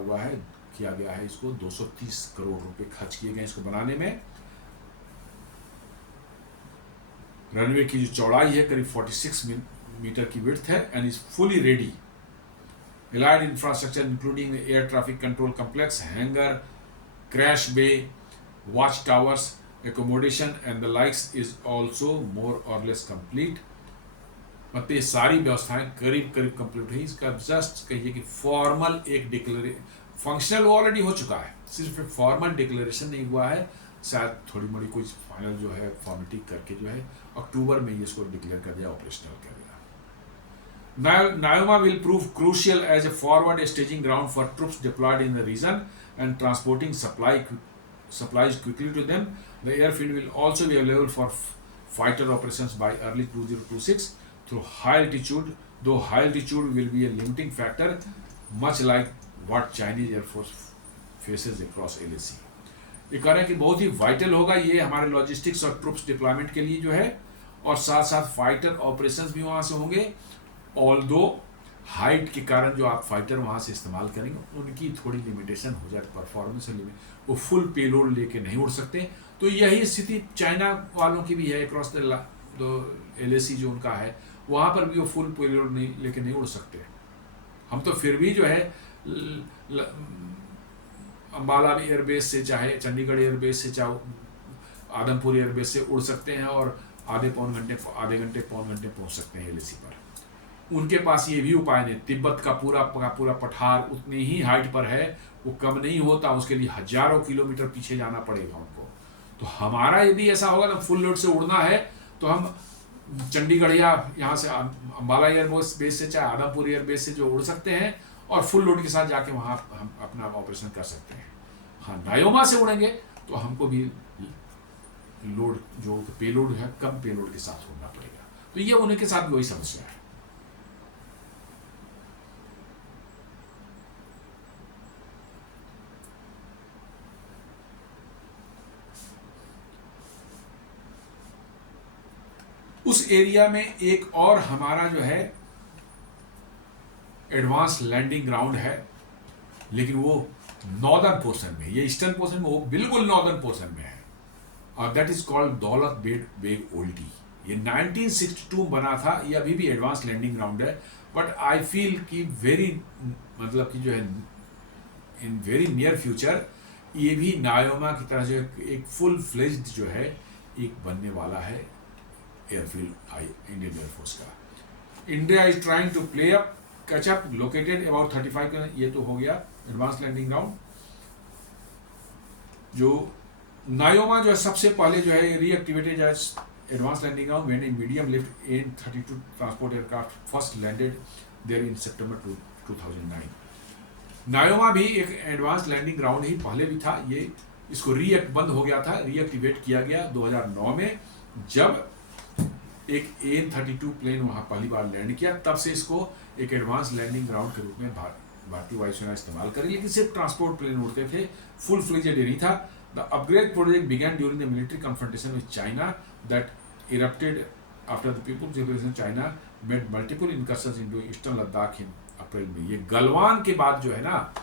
गया है, इसको 230 करोड़ रुपए खर्च किए गए इसको बनाने में। रनवे की जो चौड़ाई है करीब 46 मीटर की विड्थ है and is fully ready. Allied infrastructure including air traffic control complex, hangar, crash bay, watch towers, accommodation and the likes is also more or less complete। मतलब ये सारी व्यवस्थाएं करीब करीब कंप्लीट हुई। इसका जस्ट कहिए कि फॉर्मल एक फंक्शनल ऑलरेडी हो चुका है, सिर्फ फॉर्मल डिक्लेरेशन नहीं हुआ है। शायद थोड़ी मोड़ी कोई फाइनल जो है फॉर्मेलिटी करके जो है अक्टूबर में इसको डिक्लेयर कर दिया, ऑपरेशनल कर दिया। नायोमा will prove crucial as a forward staging ground for troops deployed in the region and transporting supplies quickly to them। The airfield will also be available for fighter operations by early 2026 through high altitude, though high altitude will be a limiting factor, much like what Chinese Air Force faces across LAC। ये कह रहे हैं कि बहुत ही vital होगा ये हमारे logistics और ट्रुप्स डिप्लॉयमेंट के लिए जो है, और साथ साथ फाइटर ऑपरेशंस भी वहाँ से होंगे। ऑल्दो हाइट के कारण जो आप फाइटर वहाँ से इस्तेमाल करेंगे उनकी थोड़ी लिमिटेशन हो जाए, परफॉर्मेंस लिमिट, वो फुल पेलोड लेके नहीं उड़ सकते। तो यही स्थिति चाइना वालों की भी है, अक्रॉस द LAC जो उनका है, वहाँ पर भी वो फुल पेलोड लेके नहीं उड़ सकते। हम तो फिर भी जो है अम्बाला एयरबेस से, चाहे चंडीगढ़ एयरबेस से, चाहे आदमपुर एयरबेस से उड़ सकते हैं और आधे घंटे पौन घंटे पहुँच सकते हैं LAC पर। उनके पास ये भी उपाय नहीं। तिब्बत का पूरा पठार उतनी ही हाइट पर है, वो कम नहीं होता, उसके लिए हजारों किलोमीटर पीछे जाना पड़ेगा उनको। तो हमारा यदि ऐसा होगा ना, फुल लोड से उड़ना है, तो हम चंडीगढ़ या यहाँ से अम्बाला एयरबेस से, चाहे आदमपुर एयरबेस से जो उड़ सकते हैं और फुल लोड के साथ जाके वहाँ हम अपना ऑपरेशन कर सकते हैं। हाँ, नायोमा से उड़ेंगे तो हमको भी लोड जो पेलोड है कम पेलोड के साथ उड़ना पड़ेगा। तो ये उन्हीं के साथ भी वही समस्या है। उस एरिया में एक और हमारा जो है एडवांस लैंडिंग ग्राउंड है, लेकिन वो नॉर्दर्न पोर्शन में, ये ईस्टर्न पोर्शन में, वो बिल्कुल नॉर्दर्न पोर्शन में है, और that is called Daulat Beg Oldi. ये 1962 बना था। ये अभी भी एडवांस लैंडिंग ग्राउंड है, बट आई फील कि वेरी मतलब कि जो है इन वेरी नियर फ्यूचर ये भी नायोमा की तरह जो एक फुल फ्लेज्ड जो है एक बनने वाला है एयरफील्ड इंडियन एयरफोर्स का। India is trying to play up catch up, located about 35, ये तो हो गया एडवांस लैंडिंग ग्राउंड। जो नायोमा जो है सबसे पहले जो है reactivated as advance landing ground when a medium lift AN-32 transport aircraft first landed there in September 2009। Nyoma भी एक एडवांस लैंडिंग ग्राउंड ही पहले भी था। ये इसको बंद हो गया था, रीएक्टिवेट किया गया 2009 में, जब एक AN-32 प्लेन वहां पहली बार लैंड किया। तब से इसको एक एडवांस लैंडिंग ग्राउंड के रूप में भारतीय वायुसेना इस्तेमाल करी, लेकिन सिर्फ ट्रांसपोर्ट प्लेन उड़ते थे, फुल फ्लेजेड नहीं था। The upgrade project began during the military confrontation with China that erupted after the people's liberation China made multiple incursions into eastern Ladakh in April में। ये गलवान के बाद जो है ना,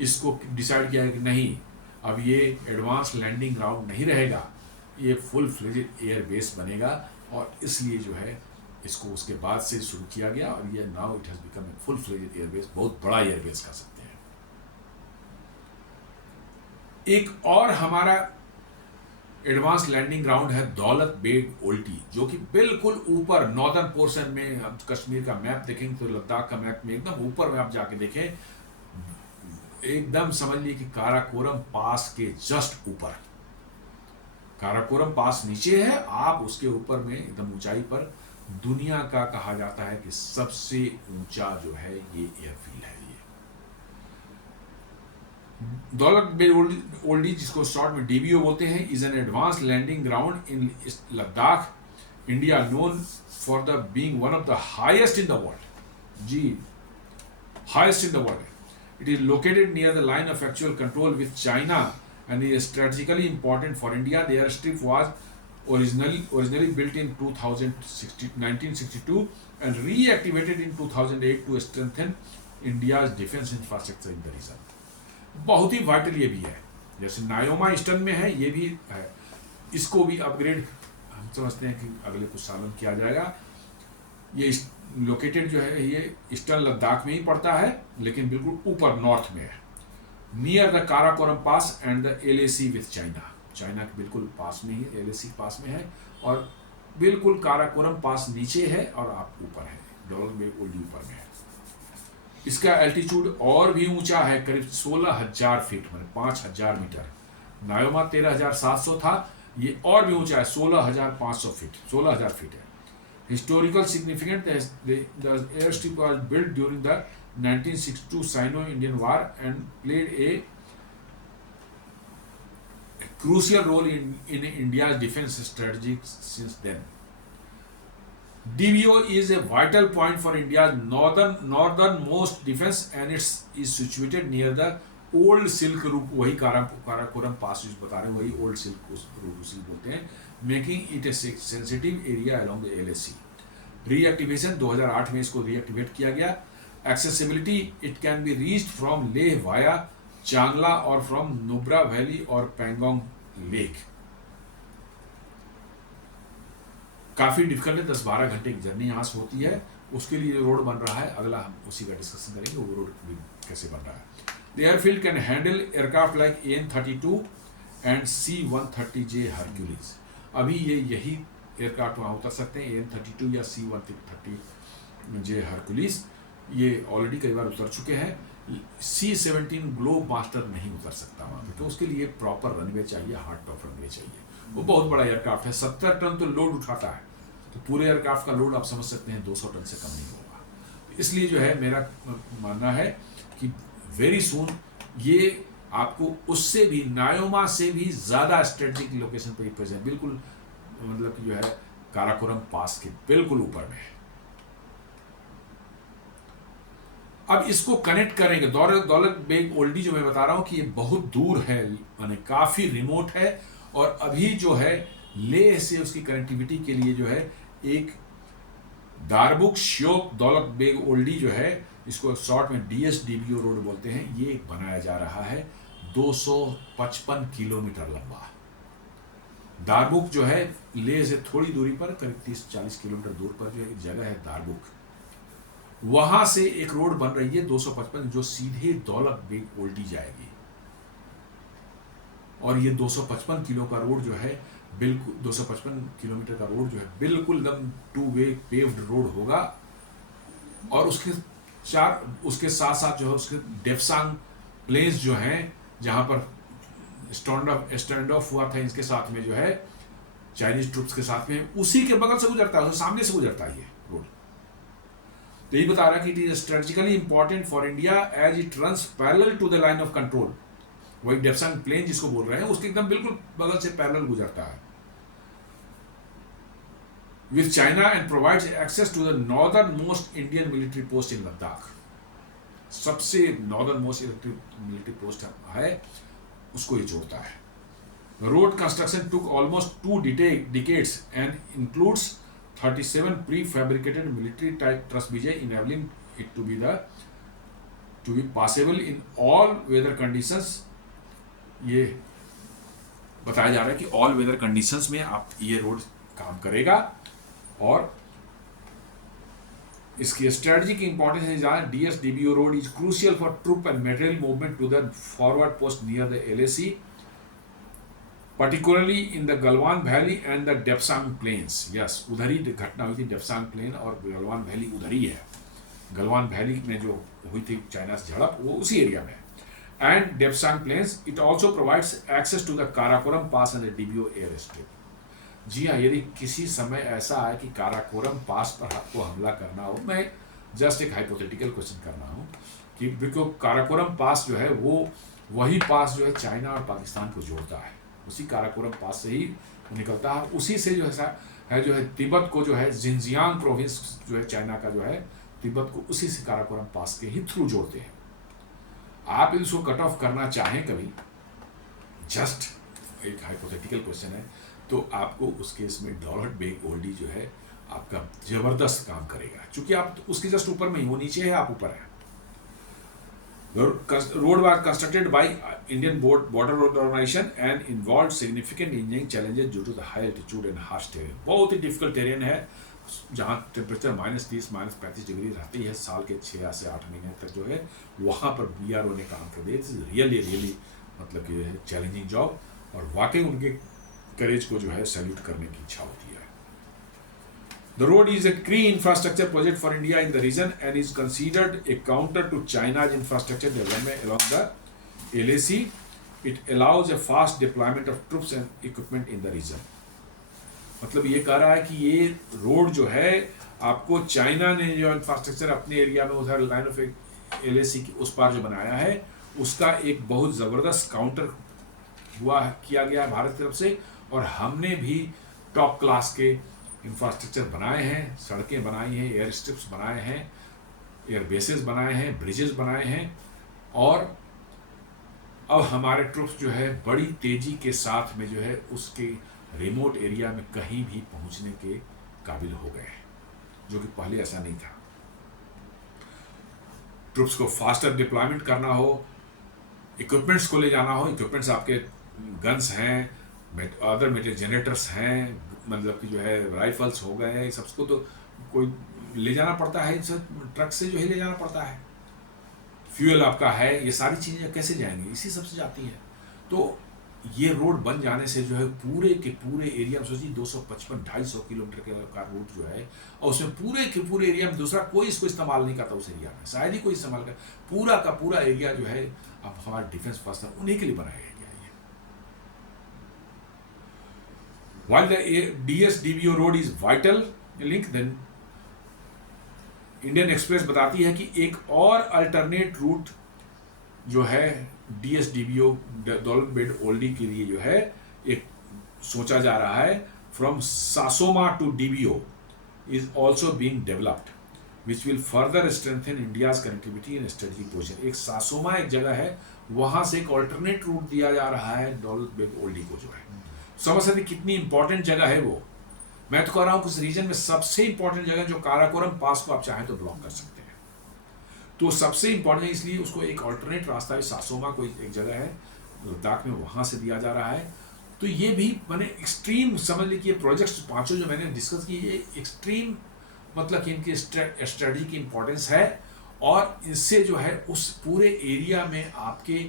इसको डिसाइड किया है कि नहीं, अब ये एडवांस लैंडिंग ग्राउंड नहीं रहेगा, ये फुल फ्लेजेड एयर बेस बनेगा, और इसलिए जो है इसको उसके बाद से शुरू किया गया, और ये now it has become a full fledged airbase, बहुत बड़ा एयरबेस कह सकते हैं। एक और हमारा एडवांस लैंडिंग ग्राउंड है दौलत बेग ओल्टी, जो कि बिल्कुल ऊपर नॉर्दर्न पोर्शन में, अब कश्मीर का मैप देखेंगे तो लद्दाख का मैप में एकदम ऊपर में आप जाके देखें, एकदम समझ लीजिए कि काराकोरम पास के जस्ट ऊपर। काराकोरम पास नीचे है, आप उसके ऊपर में एकदम ऊंचाई पर, दुनिया का कहा जाता है कि सबसे ऊंचा जो है ये एयरफील्ड है। ये दौलत बेग ओल्डी, जिसको शॉर्ट में DBO बोलते हैं, is an advance landing ground in Ladakh, India, known for the being one of the highest in the world. जी, highest in the world. It is located near the line of actual control with China and is strategically important for India. The airstrip was originally built in 1962 and reactivated in 2008 to strengthen India's defense infrastructure in the region. बहुत ही vital ये भी है, जैसे नायोमा eastern में है, ये भी है। इसको भी अपग्रेड हम समझते हैं कि अगले कुछ सालों में किया जाएगा। ये लोकेटेड जो है ये ईस्टर्न लद्दाख में ही पड़ता है, लेकिन बिल्कुल ऊपर नॉर्थ में है, near the Karakoram pass and the LAC with China. China के बिल्कुल पास में ही, LAC पास में है, और बिल्कुल काराकोरम पास नीचे है, और आप ऊपर है, दौलत बेग ओल्डी ऊपर में है। इसका एल्टीट्यूड और भी ऊंचा है, करीब 16,000 फीट, मतलब 5,000 मीटर। नायोमा 13,700 था, ये और भी ऊंचा है, 16,500 फीट, 16,000 फीट है। Historical significant, the airstrip was built during the 1962 Sino-Indian War and played a crucial role in India's defense strategy since then. DBO is a vital point for India's northernmost defense, and it is situated near the old Silk Route, वही काराकोरम पास जो बता रहे हैं, वही old Silk Route उसी बोलते हैं, making it a sensitive area along the LAC. Reactivation 2008 में इसको reactivate किया गया। Accessibility, it can be reached from Leh via Changla or from Nubra Valley or Pangong Lake. काफ़ी डिफिकल्ट है, 10-12 घंटे की जर्नी यहाँ से होती है। उसके लिए रोड बन रहा है, अगला हम उसी का डिस्कशन करेंगे, वो रोड भी कैसे बन रहा है। The airfield can handle aircraft like AN-32 and C-130J Hercules. अभी यही एयरक्राफ्ट वहाँ उतर सकते हैं, AN-32 या C-130J हरक्यूलिस, ये ऑलरेडी कई बार उतर चुके हैं। C-17 ग्लोब मास्टर नहीं उतर सकता वहाँ पे, तो उसके लिए प्रॉपर रनवे चाहिए, हार्ड टॉप रनवे चाहिए। वो बहुत बड़ा एयरक्राफ्ट है, 70 टन तो लोड उठाता है, तो पूरे एयरक्राफ्ट का लोड आप समझ सकते हैं 200 टन से कम नहीं होगा। इसलिए जो है मेरा मानना है कि वेरी सून ये आपको उससे भी, नायोमा से भी ज़्यादा स्ट्रेटेजिक लोकेशन पर ही प्रेजेंट, बिल्कुल मतलब कि जो है काराकोरम पास के बिल्कुल ऊपर में है। अब इसको कनेक्ट करेंगे, दौलत बेग ओल्डी जो मैं बता रहा हूं कि ये बहुत दूर है, माने काफी रिमोट है, और अभी जो है लेह से उसकी कनेक्टिविटी के लिए जो है एक दारबुक श्योक दौलत बेग ओल्डी जो है, इसको शॉर्ट में DSDBO रोड बोलते हैं, ये बनाया जा रहा है 255 किलोमीटर लंबा। दारबुक जो है लेह से थोड़ी दूरी पर, करीब 30-40 किलोमीटर दूर पर जो एक जगह है दारबुक, वहां से एक रोड बन रही है 255, जो सीधे दौलत बेग ओल्डी जाएगी। और ये 255 किलो का रोड जो है बिल्कुल 255 किलोमीटर का रोड जो है बिल्कुल एकदम 2 वे पेव्ड रोड होगा। और उसके साथ साथ जो है उसके डेप्सांग प्लेन्स जो हैं, जहां पर स्टैंड ऑफ हुआ था इनके साथ में जो है चाइनीज ट्रूप्स के साथ में, उसी के बगल से गुजरता है, सामने से गुजरता है ये रोड। तो यही बता रहा कि it is strategically important for India as it runs parallel to the line of control. वही डेप्सांग प्लेन जिसको बोल रहे हैं उसके एकदम बिल्कुल बगल से पैरेलल गुजरता है with China, and provides access to the northern most Indian military post in Ladakh. सबसे नॉर्दर्न मोस्ट मिलिट्री पोस्ट है, उसको ये जोड़ता है। The road construction took almost 2 decades and includes 37 prefabricated military type truss bridges, enabling it to be passable in all weather conditions। ये बताया जा रहा है कि all weather conditions में आप ये रोड काम करेगा। और इसकी स्ट्रेटजिक इंपॉर्टेंस है जहाँ DSDBO road is crucial for troop and material movement to the forward post near the LAC, particularly in the Galwan Valley and the Depsang Plains। Yes, उधर ही घटना हुई थी, डेप्सांग प्लेन और गलवान वैली उधर ही है। गलवान वैली में जो हुई थी चाइना से झड़प, वो उसी एरिया में है। And Depsang plains it also provides access to the Karakoram pass and the DBO air strip. जी हाँ, यदि किसी समय ऐसा है कि काराकोरम पास पर आपको हमला करना हो, मैं जस्ट एक हाइपोथेटिकल क्वेश्चन कर रहा हूँ कि बिकॉज काराकोरम पास जो है वो वही पास जो है चाइना और पाकिस्तान को जोड़ता है, उसी काराकोरम पास से ही निकलता है। उसी से जो है तिब्बत को जो है जिनजियांग प्रोविंस जो है चाइना का जो है, तिब्बत को उसी से काराकोरम पास के ही थ्रू जोड़ते हैं। आप इसको कट ऑफ करना चाहें कभी, जस्ट एक हाइपोथेटिकल क्वेश्चन है, तो आपको उस केस में दौलत बेग ओल्डी जो है आपका जबरदस्त काम करेगा, क्योंकि आप उसके जस्ट ऊपर में ही, वो नीचे है आप ऊपर है। The road was constructed by Indian Border Road Organization and involved significant engineering challenges due to the high altitude and harsh terrain। बहुत ही डिफिकल्ट टेरेन है, जहाँ टेम्परेचर -30 -35 डिग्री रहती है साल के 6 से 8 महीने तक जो है, वहाँ पर BRO ने काम कर दिया। रियली मतलब कि चैलेंजिंग जॉब, और वाकई उनके करेज को जो है सैल्यूट करने की इच्छा होती है। The road is a key infrastructure project for India in the region and is considered a counter to China's infrastructure development along the LAC। It allows a fast deployment of troops and equipment in the region। मतलब ये कह रहा है कि ये road जो है आपको चाइना ने जो इंफ्रास्ट्रक्चर अपने एरिया में उधर लाइन ऑफ LAC की उस पार जो बनाया है, उसका एक बहुत ज़बरदस्त काउंटर किया गया है भारत की तरफ से। और हमने भी टॉप क्लास के इंफ्रास्ट्रक्चर बनाए हैं, सड़कें बनाई हैं, एयर स्ट्रिप्स बनाए हैं, एयर बेसेस बनाए हैं, ब्रिजेस बनाए हैं, और अब हमारे ट्रूप्स जो है बड़ी तेज़ी के साथ में जो है उसके रिमोट एरिया में कहीं भी पहुंचने के काबिल हो गए हैं, जो कि पहले ऐसा नहीं था। ट्रूप्स को फास्टर डिप्लॉयमेंट करना हो, इक्विपमेंट्स को ले जाना हो, इक्विपमेंट्स आपके गन्स हैं, अदर मेटेरियल जनरेटर्स हैं, मतलब कि जो है राइफल्स हो गए, सबको तो कोई ले जाना पड़ता है, ट्रक से जो है ले जाना पड़ता है। फ्यूल आपका है, ये सारी चीज़ें कैसे जाएंगी, इसी सबसे जाती है। तो ये रोड बन जाने से जो है पूरे के पूरे एरिया में, सोचिए 255-250 किलोमीटर का रोड जो है, और उसमें पूरे के पूरे एरिया में दूसरा कोई इसको इस्तेमाल नहीं करता उस एरिया में, शायद ही कोई इस्तेमाल कर, पूरा का पूरा एरिया जो है अब हमारा डिफेंस पर्सनल उन्हीं के लिए बनाया गया है। While the DSDBO road is vital link, then Indian express बताती है कि एक और अल्टरनेट रूट जो है DSDBO दौलत बेग ओल्डी के लिए जो है एक सोचा जा रहा है, from Sasoma to DBO is also being developed, which will further strengthen India's connectivity and strategic position. एक सासोमा एक जगह है, वहां से एक ऑल्टरनेट रूट दिया जा रहा है दौलत बेग ओल्डी को जो है। समझ सकते कितनी इंपॉर्टेंट जगह है वो। मैं तो कह रहा हूं कि उस रीजन में सबसे इंपॉर्टेंट जगह जो काराकोरम पास को आप चाहें तो ब्लॉक कर सकते हैं, तो सबसे इंपॉर्टेंट है, इसलिए उसको एक ऑल्टरनेट रास्ता है। सासोमा को एक जगह है लद्दाख में, वहां से दिया जा रहा है। तो ये भी मैंने एक्सट्रीम समझ ली कि ये प्रोजेक्ट्स पांचों जो मैंने डिस्कस किए ये एक्सट्रीम मतलब कि इनकी स्ट्रेटजी की इंपॉर्टेंस है, और इससे जो है उस पूरे एरिया में आपके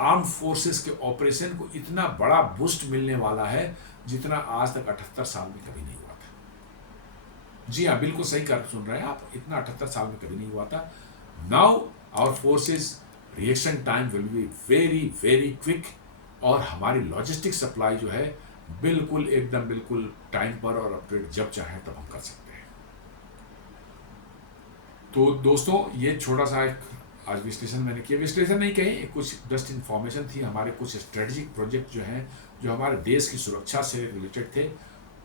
आर्म फोर्सेस के ऑपरेशन को इतना बड़ा बूस्ट मिलने वाला है जितना आज तक 78 साल में कभी नहीं हुआ था। जी हाँ, बिल्कुल सही कर सुन रहे हैं आप, इतना 78 साल में कभी नहीं हुआ था। Now our forces reaction time will be very very quick, और हमारी लॉजिस्टिक सप्लाई जो है बिल्कुल एकदम बिल्कुल टाइम पर और अपडेट जब चाहे तब हम कर सकते हैं। तो दोस्तों ये छोटा सा एक आज विश्लेषण मैंने किया, विश्लेषण नहीं कहे, कुछ जस्ट इन्फॉर्मेशन थी। हमारे कुछ स्ट्रेटेजिक प्रोजेक्ट जो हैं जो हमारे देश की सुरक्षा से रिलेटेड थे,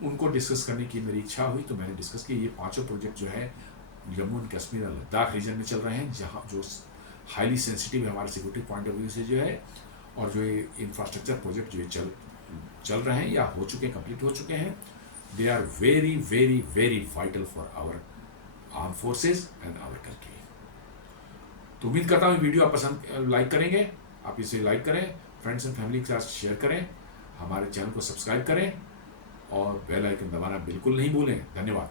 उनको डिस्कस करने की मेरी इच्छा हुई तो मैंने डिस्कस किया। ये पांचों प्रोजेक्ट जो है जम्मू एंड कश्मीर और लद्दाख रीजन में चल रहे हैं, जहाँ जो हाईली सेंसिटिव है हमारे सिक्योरिटी पॉइंट ऑफ व्यू से जो है, और जो ये इंफ्रास्ट्रक्चर प्रोजेक्ट जो चल रहे हैं या हो चुके हैं, कंप्लीट हो चुके हैं, they are very very very vital for our arm forces and our country. तो उम्मीद करता हूँ वीडियो आप पसंद लाइक करेंगे, आप इसे लाइक करें, फ्रेंड्स एंड फैमिली के साथ शेयर करें, हमारे चैनल को सब्सक्राइब करें और बेल आइकन दबाना बिल्कुल नहीं भूलें। धन्यवाद।